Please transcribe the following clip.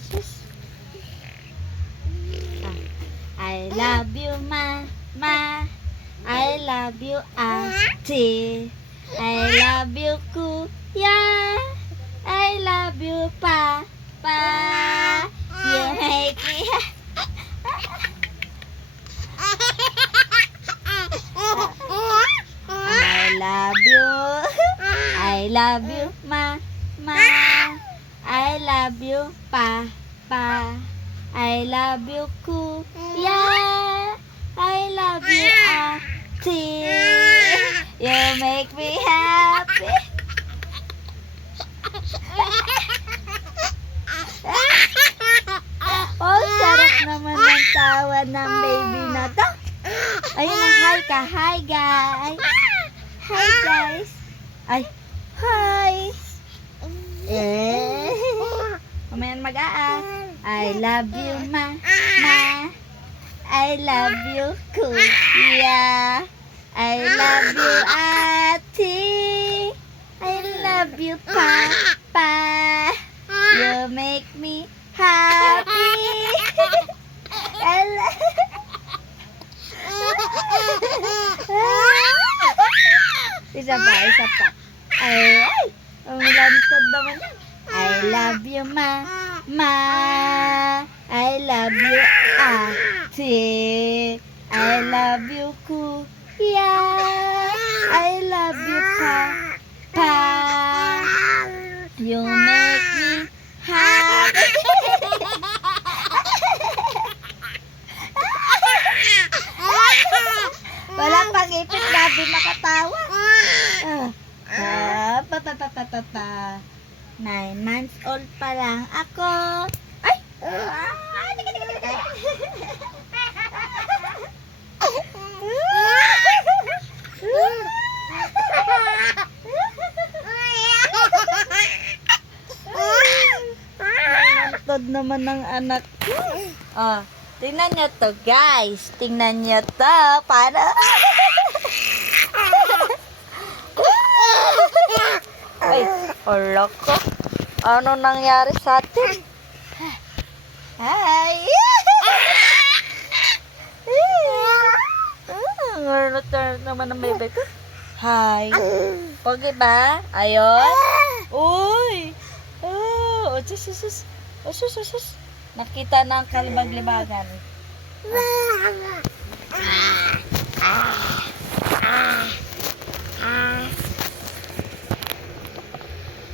sus. I love you, ma. I love you, ate. I love you, kuya. I love you, papa. You make me I love you. I love you, ma. I love you, papa. I love you, kuya. I love you, ate. You make me happy. Oh, sarap naman ng tawa ng baby na to. Ayun ang hi ka. Hi, guys. Hi, guys. Ay, hi. Kumayan mag-aa. I love you, ma. I love you, kuya. I love you, ate. I love you, papa. You make me happy. Isa pa. Ay, ang lantod naman yan. I love you, ma. I love you, ate. I love you, kuya. I love you, papa. You make me happy. Wala pang ipit, labi makatawa. 9 months old pa lang ako. Ay! Nantod naman ng anak ko. Oh, tingnan nyo to, guys. Tingnan nyo to. Para... Ay, wala ko. Ano nangyari sa atin? Hi! Ngarot naman ang baby ko. Hi! Pogi ba? Ayon? Uy! Oh, sus. Nakita na ang kalibag-libagan.